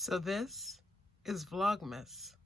So this is Vlogmas.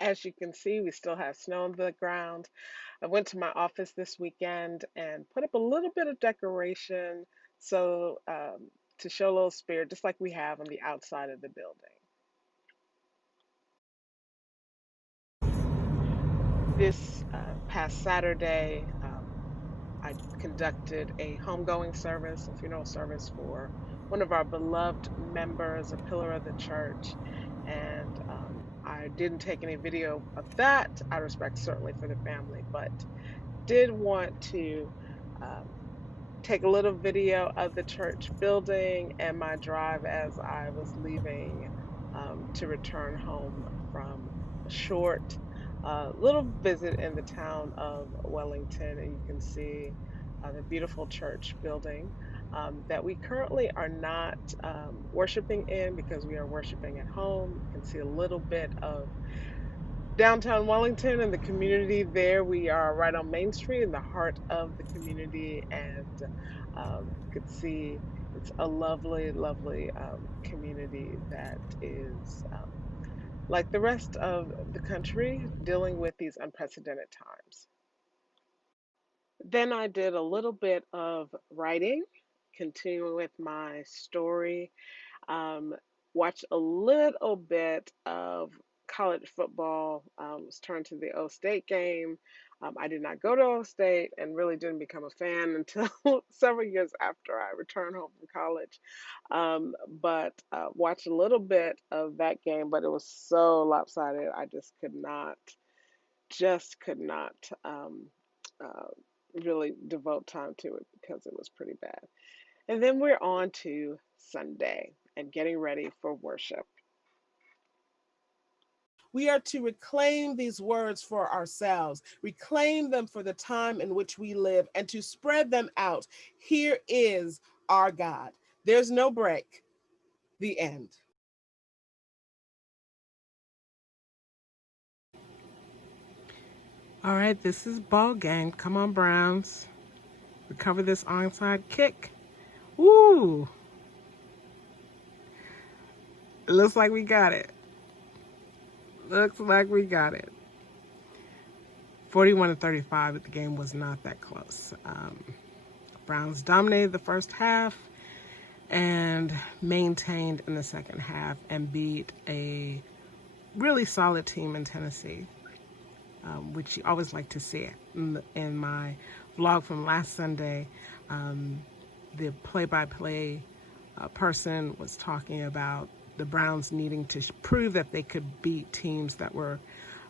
As you can see, we still have snow on the ground. I went to my office this weekend and put up a little bit of decoration so to show a little spirit, just like we have on the outside of the building. This past Saturday, I conducted a homegoing service, a funeral service for one of our beloved members, a pillar of the church. And I didn't take any video of that, out of respect certainly for the family, but did want to um, take a little video of the church building and my drive as I was leaving to return home from a short little visit in the town of Wellington. And you can see the beautiful church building that we currently are not worshiping in because we are worshiping at home. You can see a little bit of downtown Wellington and the community there. We are right on Main Street in the heart of the community, and you could see it's a lovely, lovely community that is like the rest of the country dealing with these unprecedented times. Then I did a little bit of writing, continuing with my story. Um, Watched a little bit of college football. Was turned to the O State game. I did not go to O State and really didn't become a fan until several years after I returned home from college. But watched a little bit of that game, but it was so lopsided. I just could not uh, really devote time to it because it was pretty bad. And then we're on to Sunday and getting ready for worship. We are to reclaim these words for ourselves, reclaim them for the time in which we live, and to spread them out. Here is our God. There's no break. The end. All right, this is ball game. Come on, Browns. Recover this onside kick. Woo! It looks like we got it. Looks like we got it. 41-35, but the game was not that close. Browns dominated the first half and maintained in the second half and beat a really solid team in Tennessee, which you always like to see. In my vlog from last Sunday, the play-by-play person was talking about the Browns needing to prove that they could beat teams that were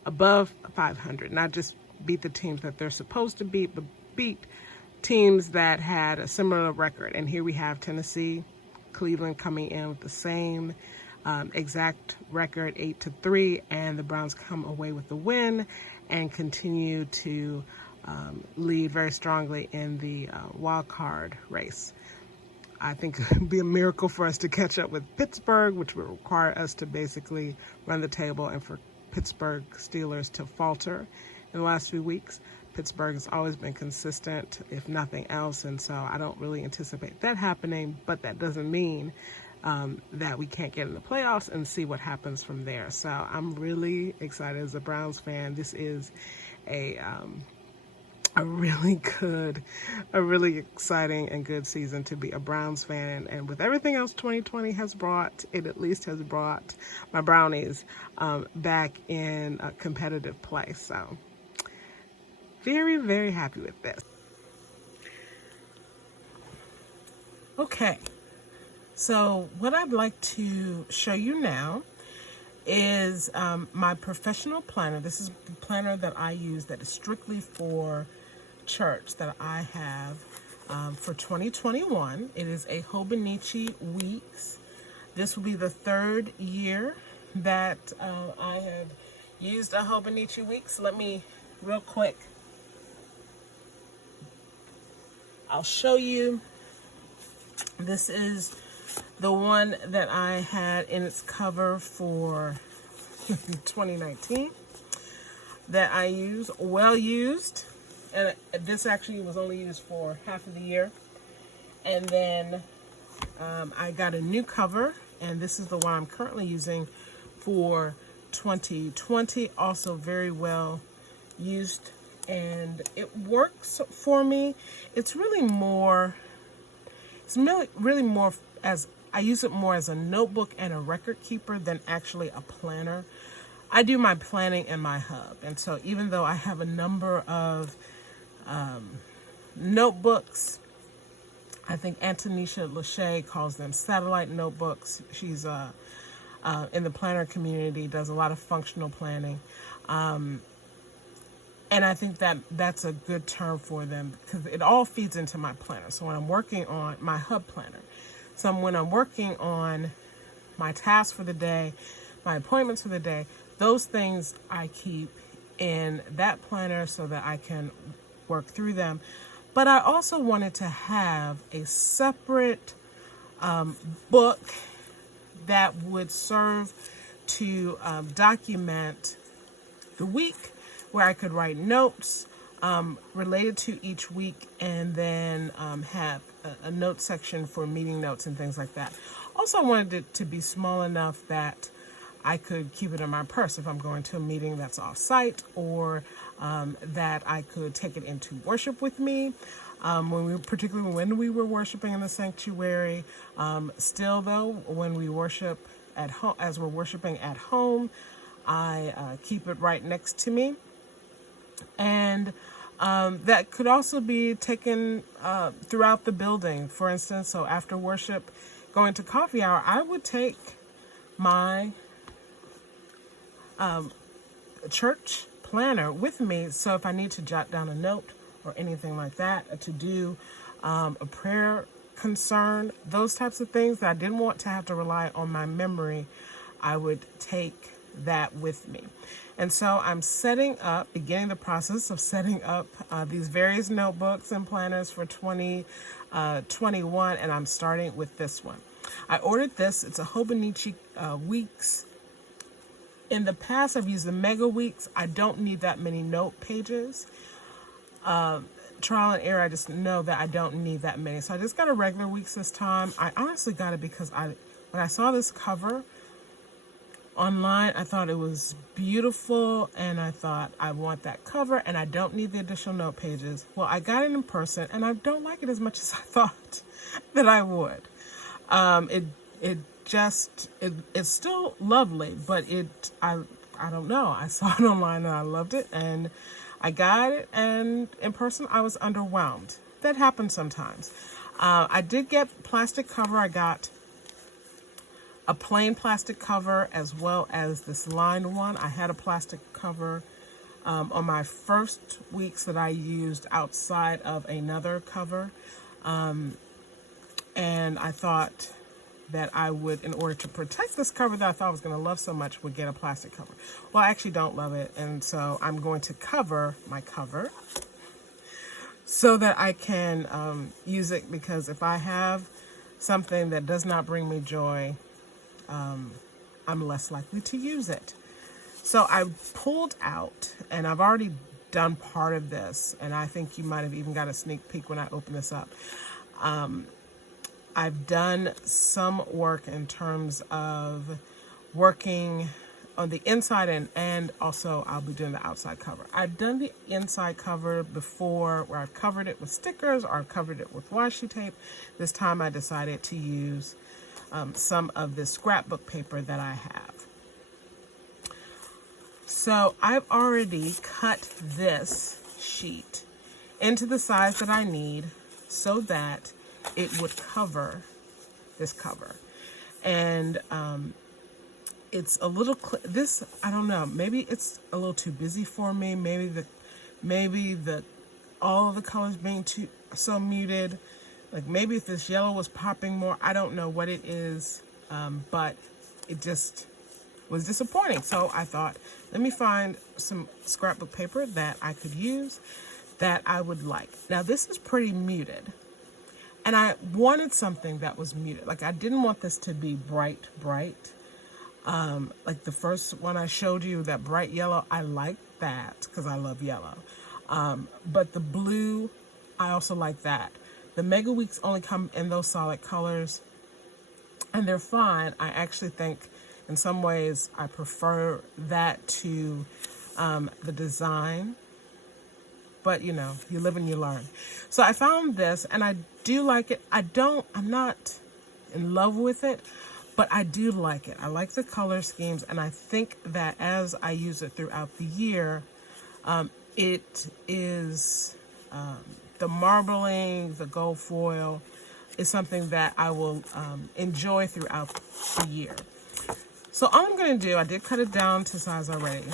above 500, not just beat the teams that they're supposed to beat, but beat teams that had a similar record. And here we have Tennessee, Cleveland coming in with the same exact record, 8-3, and the Browns come away with the win and continue to lead very strongly in the wild card race. I think it would be a miracle for us to catch up with Pittsburgh, which would require us to basically run the table, and for Pittsburgh Steelers to falter in the last few weeks. Pittsburgh has always been consistent, if nothing else, and so I don't really anticipate that happening, but that doesn't mean that we can't get in the playoffs and see what happens from there. So I'm really excited as a Browns fan. This is a really exciting and good season to be a Browns fan. And with everything else 2020 has brought, it at least has brought my Brownies back in a competitive play. So very, very happy with this. Okay, so what I'd like to show you now is my professional planner. This is the planner that I use that is strictly for church that I have for 2021. It is a Hobonichi Weeks. This will be the 3rd year that I have used a Hobonichi Weeks. Let me, real quick, I'll show you. This is the one that I had in its cover for 2019 that I use, well used. And this actually was only used for half of the year. And then I got a new cover, and this is the one I'm currently using for 2020. Also very well used, and it works for me. It's really more, really more as, I use it more as a notebook and a record keeper than actually a planner. I do my planning in my hub, and so even though I have a number of notebooks, I think Antonisha Lachey calls them satellite notebooks. She's in the planner community, does a lot of functional planning. And I think that that's a good term for them because it all feeds into my planner. So when I'm working on my hub planner, so when I'm working on my tasks for the day, my appointments for the day, those things I keep in that planner so that I can work through them. But I also wanted to have a separate book that would serve to document the week, where I could write notes related to each week, and then have a note section for meeting notes and things like that. Also, I wanted it to be small enough that I could keep it in my purse if I'm going to a meeting that's off-site, or that I could take it into worship with me, particularly when we were worshiping in the sanctuary. Still, though, when we worship at home, as we're worshiping at home, I keep it right next to me. And that could also be taken throughout the building. For instance, so after worship, going to coffee hour, I would take my church planner with me, so if I need to jot down a note or anything like that, to do a prayer concern, those types of things that I didn't want to have to rely on my memory, I would take that with me. And so I'm beginning the process of setting up these various notebooks and planners for 2021, and I'm starting with this one. I ordered this. It's a Hobonichi Weeks. In the past, I've used the Mega Weeks. I don't need that many note pages. Trial and error, I just know that I don't need that many. So I just got a regular Weeks this time. I honestly got it because when I saw this cover online, I thought it was beautiful, and I thought, I want that cover, and I don't need the additional note pages. Well, I got it in person, and I don't like it as much as I thought that I would. It's still lovely, but I don't know. I saw it online and I loved it, and I got it, and in person I was underwhelmed. That happens sometimes. I did get plastic cover. I got a plain plastic cover as well as this lined one. I had a plastic cover on my first weeks that I used outside of another cover, and I thought that I would, in order to protect this cover that I thought I was going to love so much, would get a plastic cover. Well, I actually don't love it, and so I'm going to cover my cover so that I can use it, because if I have something that does not bring me joy, I'm less likely to use it. So I pulled out, and I've already done part of this, and I think you might have even got a sneak peek when I open this up. I've done some work in terms of working on the inside and also I'll be doing the outside cover. I've done the inside cover before where I've covered it with stickers or I've covered it with washi tape. This time I decided to use some of this scrapbook paper that I have. So I've already cut this sheet into the size that I need so that it would cover this cover. And it's a little, this, I don't know, maybe it's a little too busy for me. Maybe the all of the colors being too so muted. Like maybe if this yellow was popping more, I don't know what it is, but it just was disappointing. So I thought, let me find some scrapbook paper that I could use that I would like. Now this is pretty muted, and I wanted something that was muted. Like I didn't want this to be bright. Like the first one I showed you, that bright yellow, I like that because I love yellow. But the blue, I also like that. The Mega Weeks only come in those solid colors, and they're fine. I actually think in some ways I prefer that to the design. But you know, you live and you learn. So I found this and I do like it. I'm not in love with it, but I do like it. I like the color schemes, and I think that as I use it throughout the year, it is the marbling, the gold foil is something that I will enjoy throughout the year. So all I'm going to do, I did cut it down to size already,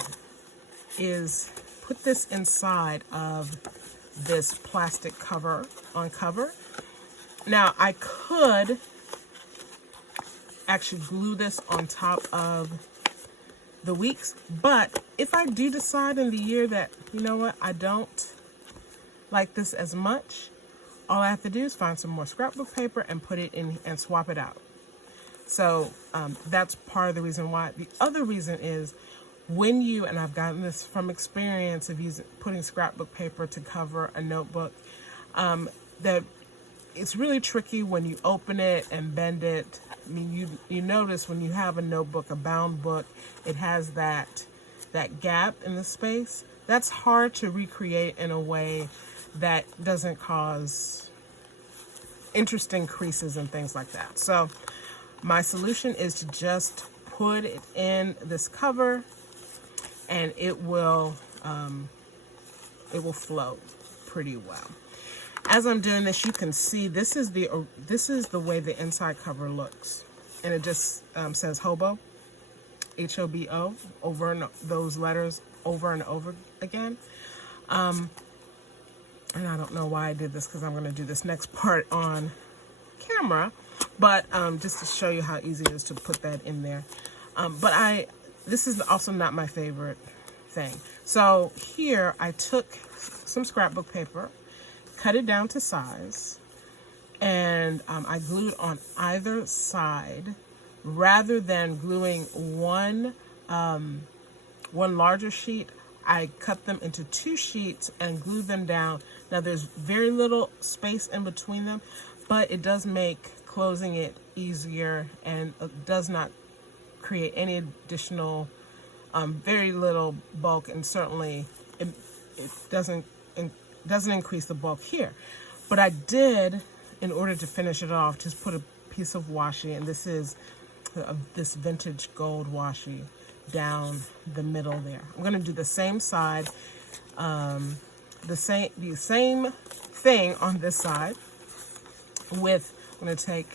is put this inside of this plastic cover on cover. Now I could actually glue this on top of the weeks, but if I do decide in the year that, you know what, I don't like this as much, all I have to do is find some more scrapbook paper and put it in and swap it out. So that's part of the reason why. The other reason is when you, and I've gotten this from experience of putting scrapbook paper to cover a notebook, that it's really tricky when you open it and bend it. I mean, you notice when you have a notebook, a bound book, it has that gap in the space. That's hard to recreate in a way that doesn't cause interesting creases and things like that. So my solution is to just put it in this cover, and it will float pretty well. As I'm doing this, you can see this is the way the inside cover looks, and it just says Hobo, H-O-B-O, over and those letters over and over again. And I don't know why I did this, because I'm going to do this next part on camera, but just to show you how easy it is to put that in there. But this is also not my favorite thing. So here I took some scrapbook paper, cut it down to size, and I glued on either side rather than gluing one larger sheet. I cut them into 2 sheets and glued them down. Now there's very little space in between them, but it does make closing it easier, and it does not create any additional, very little bulk, and certainly it doesn't increase the bulk here. But I did, in order to finish it off, just put a piece of washi, and this is this vintage gold washi, down the middle there. I'm going to do the same side, the same thing on this side. I'm going to take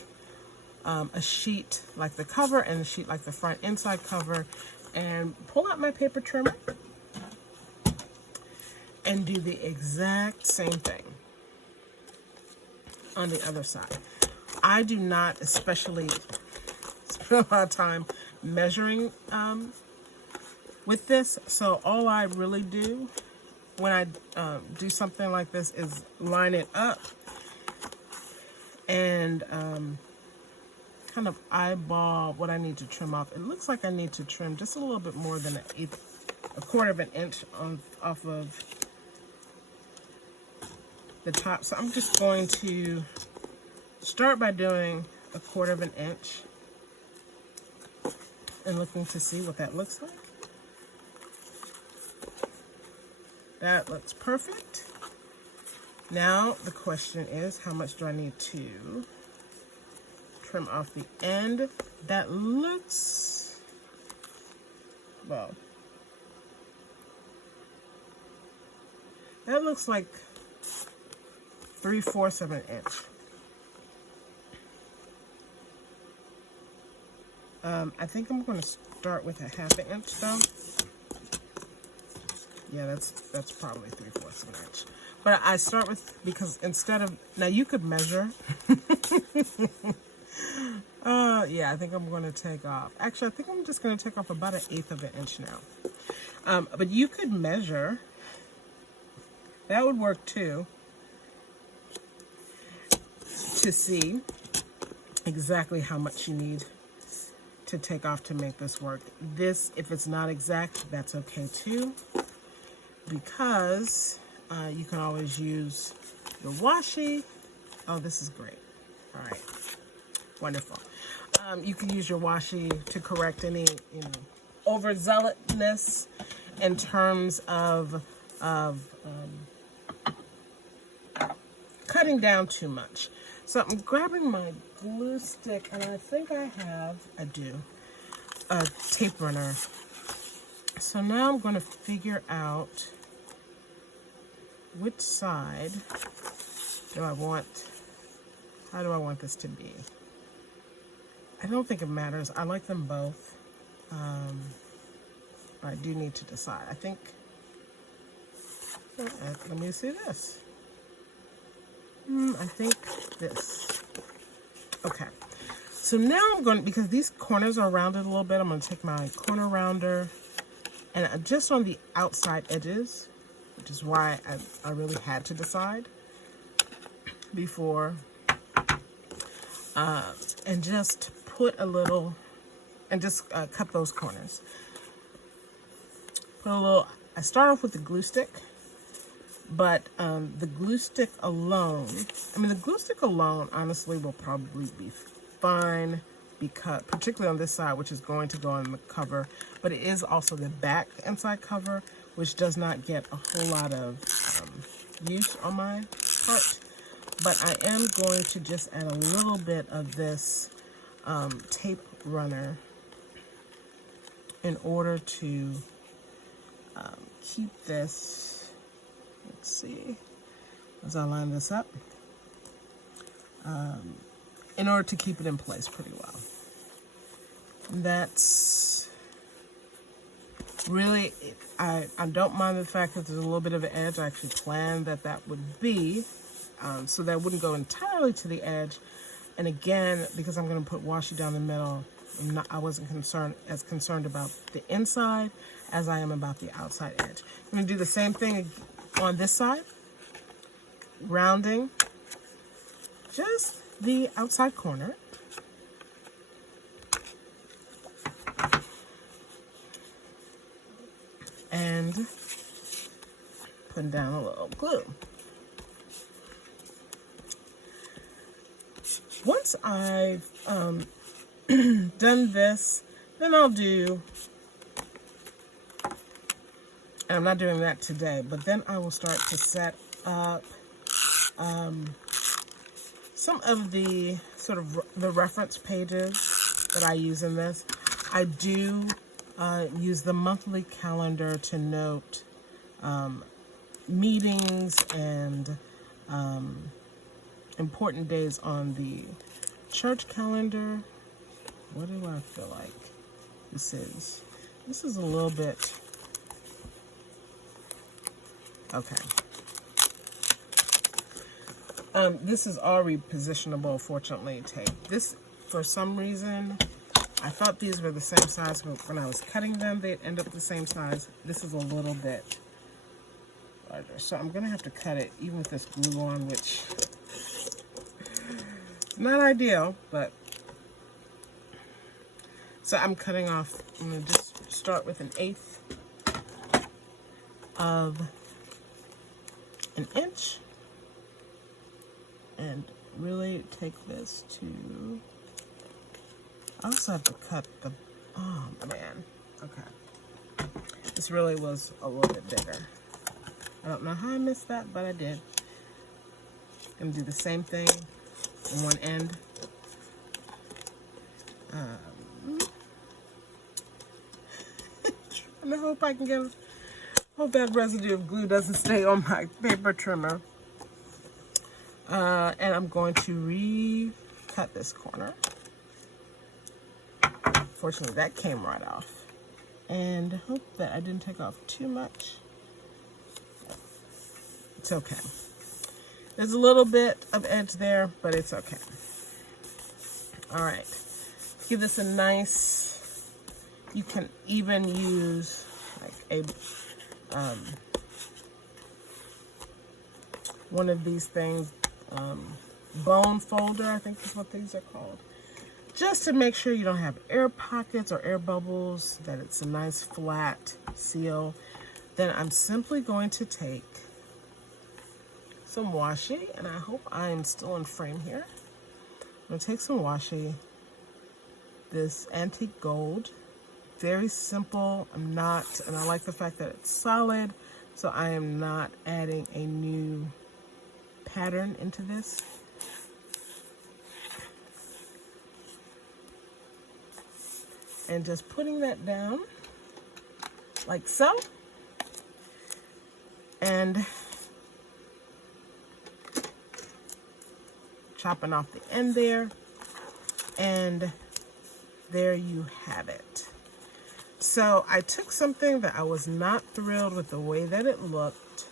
a sheet like the cover and a sheet like the front inside cover, and pull out my paper trimmer and do the exact same thing on the other side. I do not especially spend a lot of time measuring with this, so all I really do when I do something like this is line it up and kind of eyeball what I need to trim off. It looks like I need to trim just a little bit more than a quarter of an inch off of the top. So I'm just going to start by doing a quarter of an inch and looking to see what that looks like. That looks perfect. Now the question is, how much do I need to trim off the end? That looks, well, that looks like 3/4 of an inch. I think I'm going to start with a 1/2 inch though. Yeah, that's probably 3/4 of an inch. But I start with, because instead of, now you could measure. Yeah, I think I'm going to take off. Actually, I think I'm just going to take off about 1/8 of an inch now. But you could measure. That would work too. To see exactly how much you need to take off to make this work. This, if it's not exact, that's okay too, because you can always use your washi. Oh, this is great. All right, wonderful. You can use your washi to correct any overzealousness in terms of cutting down too much. So I'm grabbing my glue stick, and I think I do, a tape runner. So now I'm going to figure out which side do I want, how do I want this to be? I don't think it matters. I like them both. I do need to decide. I think, let me see this. I think this. Okay. So now I'm going, because these corners are rounded a little bit, I'm going to take my corner rounder and just on the outside edges, which is why I really had to decide before, and just put a little, and just cut those corners. Put a little, I start off with the glue stick. But the glue stick alone, the glue stick alone honestly will probably be fine, because particularly on this side, which is going to go on the cover, but it is also the back inside cover, which does not get a whole lot of use on my part. But I am going to just add a little bit of this tape runner in order to keep this. Let's see, as I line this up, in order to keep it in place pretty well. That's really, I don't mind the fact that there's a little bit of an edge. I actually planned that would be, so that wouldn't go entirely to the edge. And again, because I'm going to put washi down the middle, I wasn't as concerned about the inside as I am about the outside edge. I'm going to do the same thing on this side, rounding just the outside corner. And putting down a little glue. Once I've done this, then I'll do, and I'm not doing that today, but then I will start to set up some of the sort of the reference pages that I use in this. I do use the monthly calendar to note meetings and important days on the church calendar. What do I feel like this is? This is a little bit, okay. This is all repositionable, fortunately, tape. This, for some reason, I thought these were the same size, but when I was cutting them, they'd end up the same size. This is a little bit larger, so I'm gonna have to cut it even with this glue on, which is not ideal, but so I'm cutting off. I'm gonna just start with 1/8 of an inch and really take this to, I also have to cut the, oh man, okay. This really was a little bit bigger. I don't know how I missed that, but I did. I'm gonna do the same thing on one end. And I hope I can get, hope that residue of glue doesn't stay on my paper trimmer. And I'm going to re-cut this corner. Fortunately, that came right off. And hope that I didn't take off too much. It's okay. There's a little bit of edge there, but it's okay. All right. Give this a nice, you can even use like a, one of these things, bone folder, I think is what these are called. Just to make sure you don't have air pockets or air bubbles, that it's a nice flat seal. Then I'm simply going to take some washi, and I hope I'm still in frame here. I'm going to take some washi, this antique gold, very simple. I'm not, and I like the fact that it's solid, so I am not adding a new pattern into this. And just putting that down like so. And chopping off the end there. And there you have it. So I took something that I was not thrilled with the way that it looked,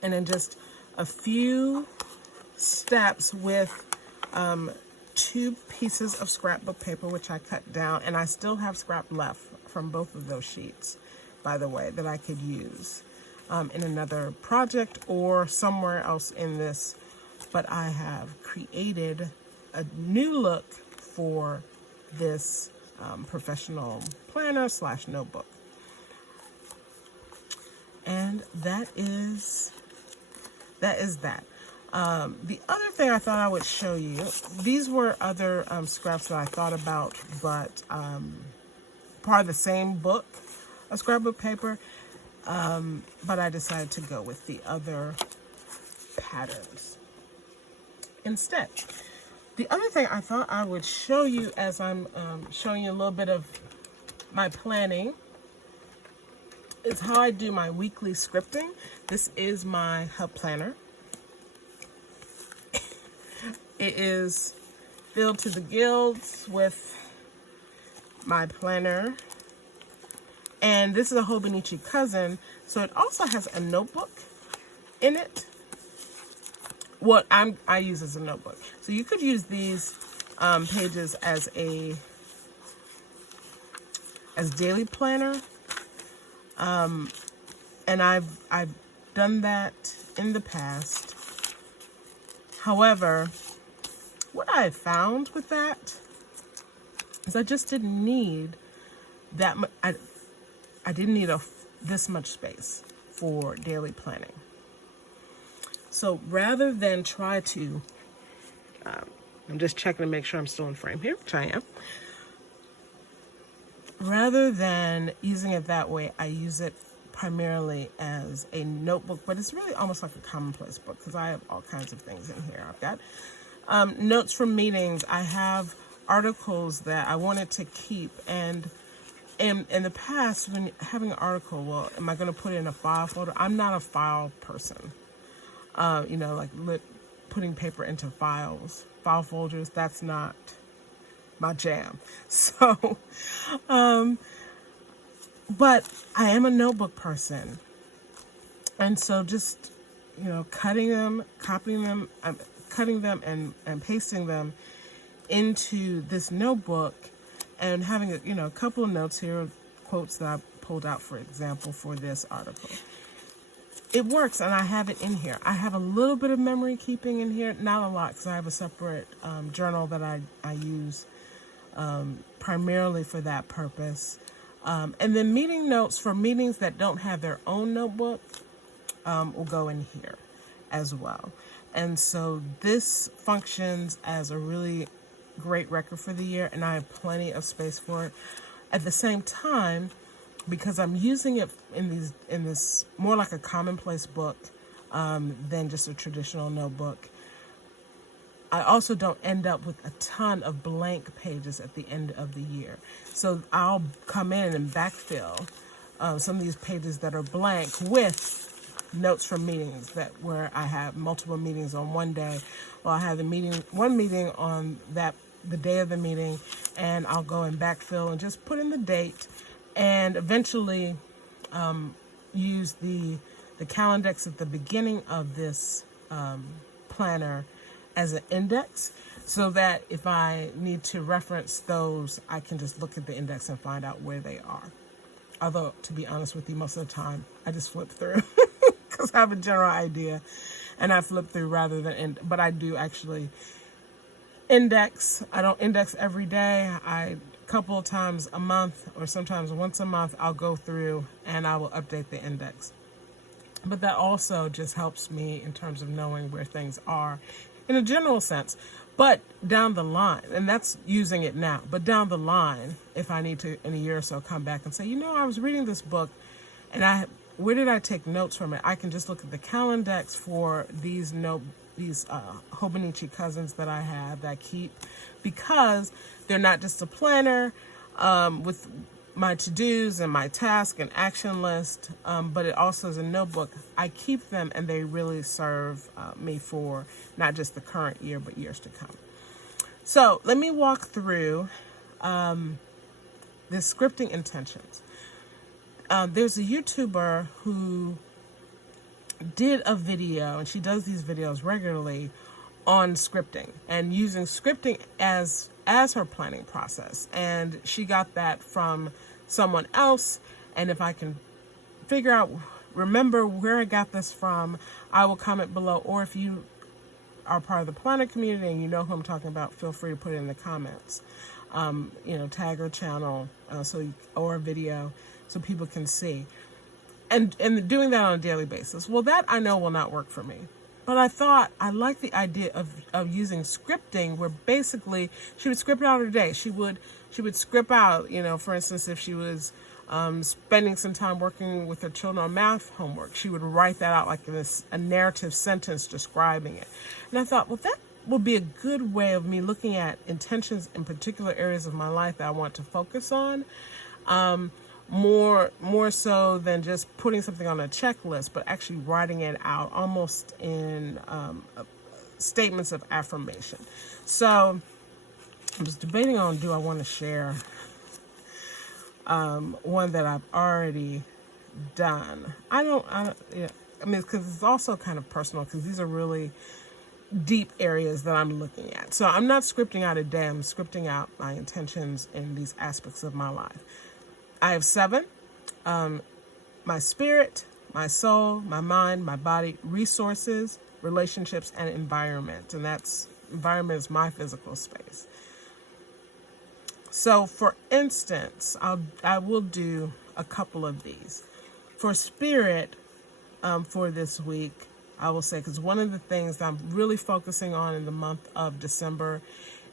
and then just a few steps with 2 pieces of scrapbook paper, which I cut down, and I still have scrap left from both of those sheets, by the way, that I could use in another project or somewhere else in this. But I have created a new look for this professional planner / notebook. And that is that. The other thing I thought I would show you, these were other scraps that I thought about, but part of the same book of scrapbook paper, but I decided to go with the other patterns instead. The other thing I thought I would show you as I'm showing you a little bit of my planning is how I do my weekly scripting. This is my hub planner. It is filled to the gills with my planner. And this is a Hobonichi cousin, so it also has a notebook in it. What I use as a notebook. So you could use these pages as daily planner. And I've done that in the past. However, what I found with that is I just didn't need that much. I didn't need this much space for daily planning. So rather than try to, I'm just checking to make sure I'm still in frame here, which I am. Rather than using it that way, I use it primarily as a notebook, but it's really almost like a commonplace book because I have all kinds of things in here. I've got notes from meetings. I have articles that I wanted to keep, and in the past, when having an article, well, am I going to put it in a file folder? I'm not a file person. You know, like putting paper into file folders, that's not my jam. So, but I am a notebook person. And so just, you know, cutting them, copying them, cutting them and pasting them into this notebook and having, a couple of notes here, quotes that I pulled out, for example, for this article. It works, and I have it in here. I have a little bit of memory keeping in here, not a lot, because I have a separate journal that I use primarily for that purpose. And then meeting notes for meetings that don't have their own notebook will go in here as well. And so this functions as a really great record for the year, and I have plenty of space for it. At the same time, because I'm using it in this more like a commonplace book than just a traditional notebook, I also don't end up with a ton of blank pages at the end of the year. So I'll come in and backfill some of these pages that are blank with notes from meetings where I have multiple meetings on one day. Well, I have one meeting on that the day of the meeting, and I'll go and backfill and just put in the date, and eventually use the Calendex at the beginning of this planner as an index, so that if I need to reference those, I can just look at the index and find out where they are. Although, to be honest with you, most of the time I just flip through because I have a general idea, and I flip through rather than but I do actually index. I don't index every day. A couple of times a month, or sometimes once a month, I'll go through and I will update the index. But that also just helps me in terms of knowing where things are in a general sense. But down the line, and that's using it now, but down the line, if I need to in a year or so come back and say, you know, I was reading this book and where did I take notes from it? I can just look at the Calendex for these Hobonichi cousins that I have, that I keep, because they're not just a planner with my to-dos and my task and action list, but it also is a notebook. I keep them, and they really serve me for not just the current year, but years to come. So let me walk through the scripting intentions. There's a YouTuber who did a video, and she does these videos regularly on scripting and using scripting as her planning process. And she got that from someone else. And if I can remember where I got this from, I will comment below. Or if you are part of the planner community and you know who I'm talking about, feel free to put it in the comments. Tag her channel or a video so people can see. And doing that on a daily basis. Well, that I know will not work for me. But I thought I liked the idea of using scripting, where basically she would script out her day. She would script out, for instance, if she was spending some time working with her children on math homework, she would write that out like in a narrative sentence describing it. And I thought, well, that would be a good way of me looking at intentions in particular areas of my life that I want to focus on. More so than just putting something on a checklist, but actually writing it out almost in statements of affirmation. So I'm just debating on, do I want to share one that I've already done? Because it's also kind of personal, because these are really deep areas that I'm looking at. So I'm not scripting out a day, I'm scripting out my intentions in these aspects of my life. I have 7, my spirit, my soul, my mind, my body, resources, relationships, and environment. And environment is my physical space. So for instance, I will do a couple of these. For spirit, for this week, I will say, because one of the things that I'm really focusing on in the month of December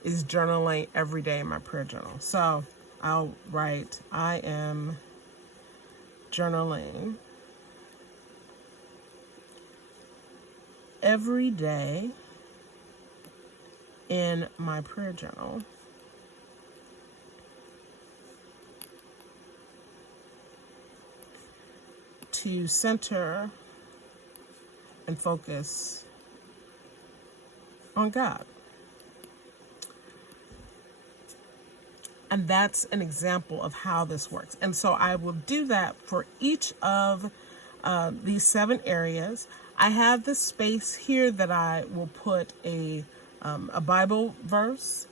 is journaling every day in my prayer journal. So I'll write, I am journaling every day in my prayer journal to center and focus on God. And that's an example of how this works. And so I will do that for each of these 7 areas. I have this space here that I will put a Bible verse.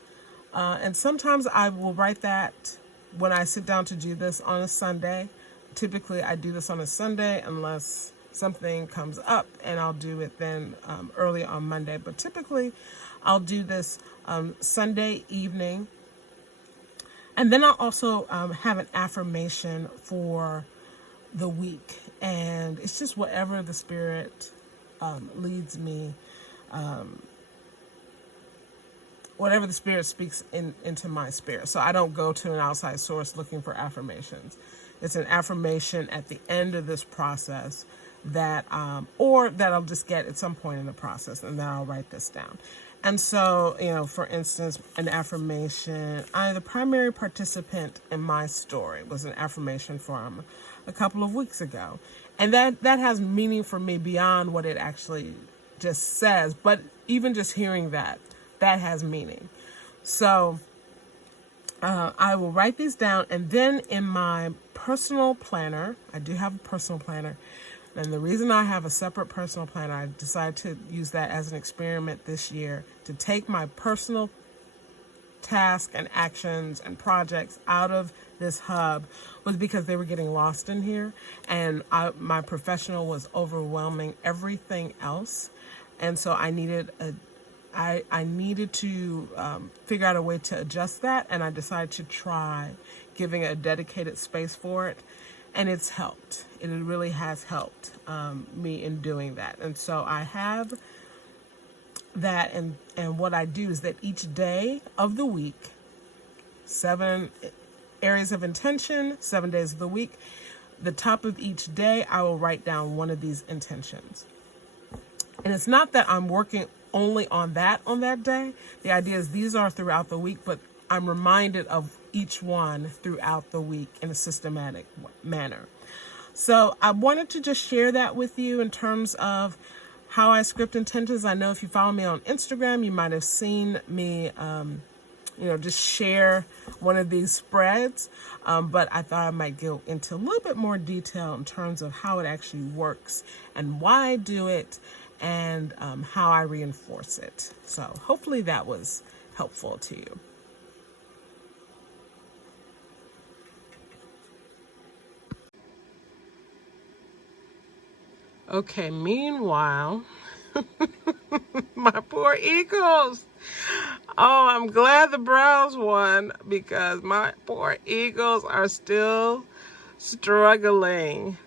And sometimes I will write that when I sit down to do this on a Sunday. Typically, I do this on a Sunday unless something comes up, and I'll do it then early on Monday. But typically, I'll do this Sunday evening. And then I'll also have an affirmation for the week. And it's just whatever the Spirit leads me, whatever the Spirit speaks into my spirit. So I don't go to an outside source looking for affirmations. It's an affirmation at the end of this process that, or that I'll just get at some point in the process, and then I'll write this down. And so, for instance, an affirmation, the primary participant in my story was an affirmation from a couple of weeks ago. And that has meaning for me beyond what it actually just says. But even just hearing that has meaning. So I will write these down, and then in my personal planner, I do have a personal planner, and the reason I have a separate personal planner, I decided to use that as an experiment this year to take my personal tasks and actions and projects out of this hub, was because they were getting lost in here, and my professional was overwhelming everything else, and so I needed to figure out a way to adjust that, and I decided to try giving a dedicated space for it, and it's helped. It really has helped me in doing that. And so I have that, and what I do is that each day of the week, 7 areas of intention, 7 days of the week, the top of each day, I will write down one of these intentions. And it's not that I'm working only on that day. The idea is these are throughout the week, but I'm reminded of each one throughout the week in a systematic manner. So I wanted to just share that with you in terms of how I script intentions. I know if you follow me on Instagram, you might have seen me, just share one of these spreads. But I thought I might go into a little bit more detail in terms of how it actually works and why I do it, and how I reinforce it. So hopefully that was helpful to you. Okay, meanwhile, my poor Eagles. Oh, I'm glad the Browns won, because my poor Eagles are still struggling.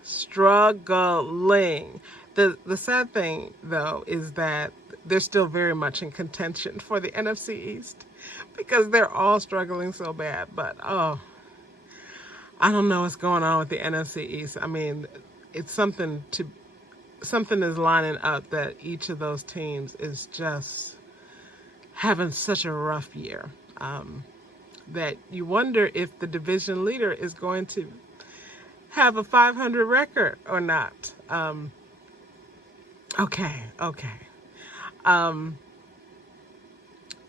The sad thing, though, is that they're still very much in contention for the NFC East, because they're all struggling so bad. But, oh, I don't know what's going on with the NFC East. I mean, it's something is lining up that each of those teams is just having such a rough year, that you wonder if the division leader is going to have a 500 record or not. Okay.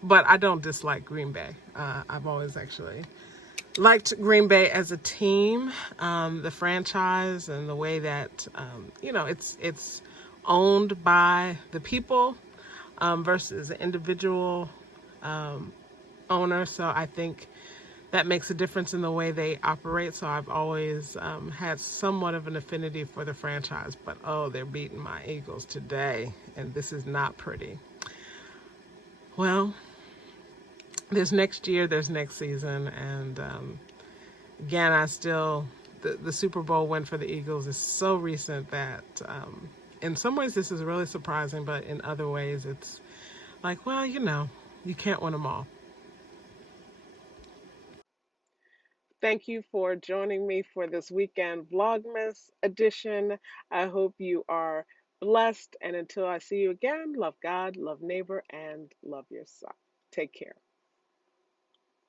But I don't dislike Green Bay. I've always actually liked Green Bay as a team, the franchise, and the way that it's owned by the people versus an individual owner. So I think that makes a difference in the way they operate. So I've always had somewhat of an affinity for the franchise. But oh, they're beating my Eagles today, and this is not pretty. Well, there's next year, there's next season, and again, the Super Bowl win for the Eagles is so recent that in some ways this is really surprising, but in other ways it's like, well, you can't win them all. Thank you for joining me for this weekend Vlogmas edition. I hope you are blessed, and until I see you again, love God, love neighbor, and love yourself. Take care.